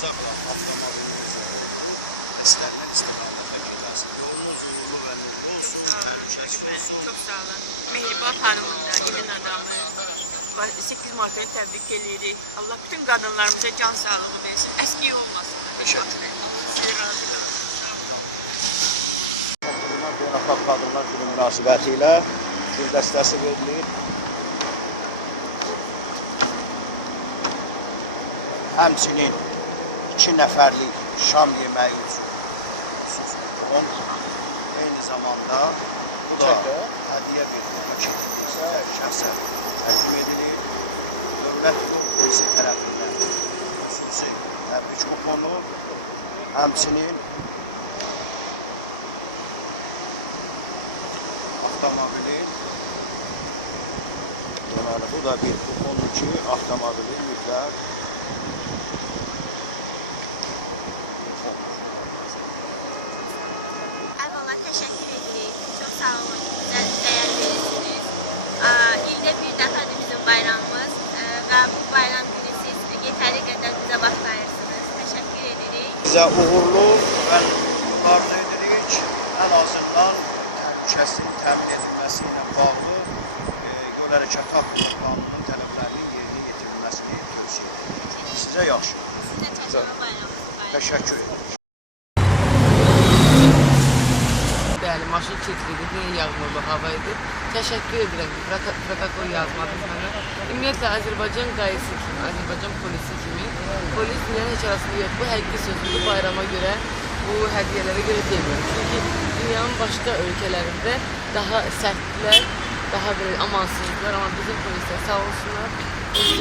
alacaqlar avtomobilimizi. Dəstlərdən istiqamətə gedəsin. Yolunuz uğurlu və nurlu olsun. Təhlükəsiz olsun. Çox sağ olun. Mehriban xanımın da, ilin adamı. 8 Mart'ını təbrik edirik. Allah bütün qadınlarımıza can sağlığı versin. Əskiyi olmasın. Təşəkkür ederim. Sizi razı qalın. Beynəlxalq Qadınlar Günü münasibəti ilə gül dəstəsi verilir. Həmçinin 2 nəfərlik şam yeməyi üçün xüsusi kupon, eyni zamanda bu da hədiyyə bir kupon sizə şəxsən təqdim edilir. Dövlət polisi tərəfindən xüsusi təbrik kuponu, həmçinin avtomobili, bu da bir kuponu ki, avtomobili mütləq Teşekkür ederim. Çok sağ olun. Güzel değer verirsiniz. İlde bir defadır bizim bayramımız. Ve bu bayram günü siz yeterli kadar bize vakit ayırsınız. Teşekkür ederim. Size uğurlu ve arzu edirik. En azından təhlükəsizlik təmin edilməsiyle bağlı yol hərəkəti haqqında qanunun tələblərinin yerinə yetirilməsini tövsiyə edirik. Sizə yaxşı. Size çok sağ olun. Bayramınız. Təşəkkür ederim. Bəli, maşın kilitlidir, yağmurlu hava idi. Təşəkkür edirəm ki, protokol yazmadınız mənə. Ümumiyyətlə, Azərbaycan qayısı kimi, Azərbaycan polisi kimi, polis dünyanın heç arasında yox. Bu həqiqi sözü bayrama görə, bu hədiyyələrə görə demiyorum. Çünki dünyanın başqa ölkələrində daha sərtlər, daha böyle amansızlar, amma bizim polislər sağ olsunlar.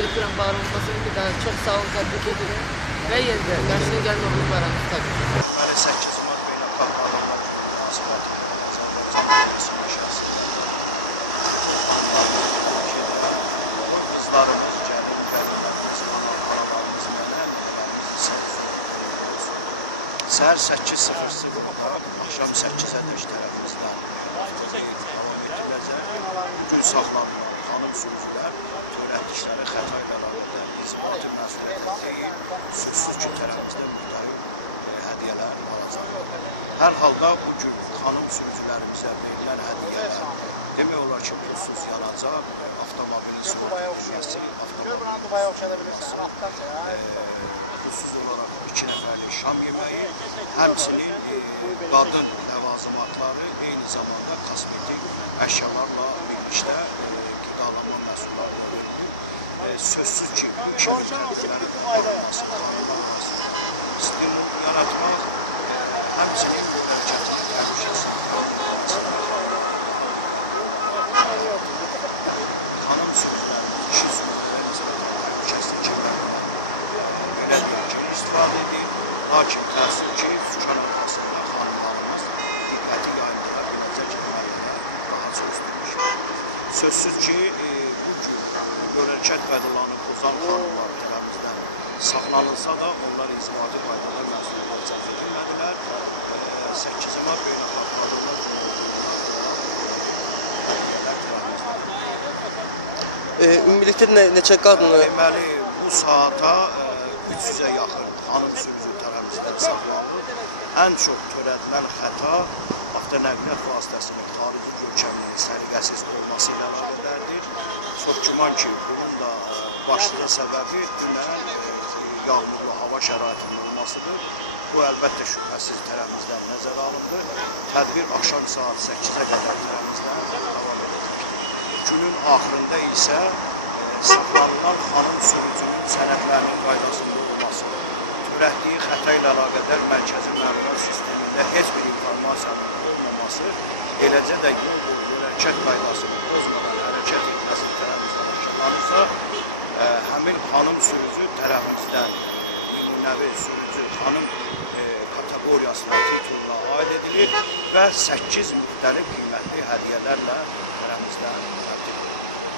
Öpürəm, bağırılmasını ki, daha çox sağ olun, təbrik edirəm. Və yerdə, qarşına gəlin oğlu bayramımızı təbrik edirəm. Bəli, 8 Mart beynəlxalq qadınlar günü münasibəti Azərbaycan polisinin şəxsində qızlarımız, gəlin, qadınlarımız, analarımız, nənələrimiz səhər 8:00-da axşam 8-ədək tərəfimizdə gün saxlanılan xanım sürücülər törətdikləri xəta ilə əlaqədar inzibati məsuliyyətə deyil, sözsüz ki, tərəfimizdə müxtəlif hədiyyələr alacaqlar. Hər halda bu gün xanım sürücülərimizə verilən hədiyyələr demək olar ki, pulsuz yanacaq, avtomobilin sürücüsü, pulsuz olaraq 2 nəfərlik şam yeməyi, həmçinin qadın ləvazimatları, eyni zamanda kosmetik əşyalarla birlikdə qidalanma məhsulları sözsüz ki, bu iki mütəbbilərin stimul yaratmaq, həmçinin bu hərəkətin xanım sürücülərimiz, kişi sürücülərimiz təhlükəsizlik kəmərlərindən belə bir ki, istifadə edir. Lakin təəssüf ki, sükan arxasında xanımlarımız diqqəti yaymağa biləcək əməllər daha çözdürmüş. Sözsüz ki, bu gün yol hərəkət qaydalarını pozan xanımlar tərəfimizdən saxlanılsa da, onlar inzibati qaydalar məsuliyyətə cəlb edilmədilər. 8 Mart beynəlxalq qadınlar Ümumilikdə neçə qadını? Deməli, bu saata 300-ə yaxın xanım sürücü tərəfimizdən saxlanılır. Ən çox törədilən xəta avtonəqliyyat vasitəsinin xarici görkəminin səliqəsiz olması ilə əlaqədardır. Çox güman ki, bunun da başlıca səbəbi dünən yağmurlu hava şəraitinin olmasıdır. Bu əlbəttə şübhəsiz tərəfimizdən nəzərə alındı. Tədbir axşam saat 8-ə qədər tərəfimizdən davam edəcək. Günün axırında isə saxlanılan xanım sürücünün sənədlərinin qaydasında olması, törətdiyi xəta ilə əlaqədar mərkəzi məlumat sistemində heç bir informasiyanın olmaması, eləcə də yol hərəkət qaydasını pozmadan hərəkət etməsi tərəfimizdən aşılanırsa, həmin xanım sürücü tərəfimizdən nümunəvi sürücü xanım kateqoriyasına tituluna aid edilir və 8 müxtəlif qiymətli hədiyyələrlə tərəfimizdən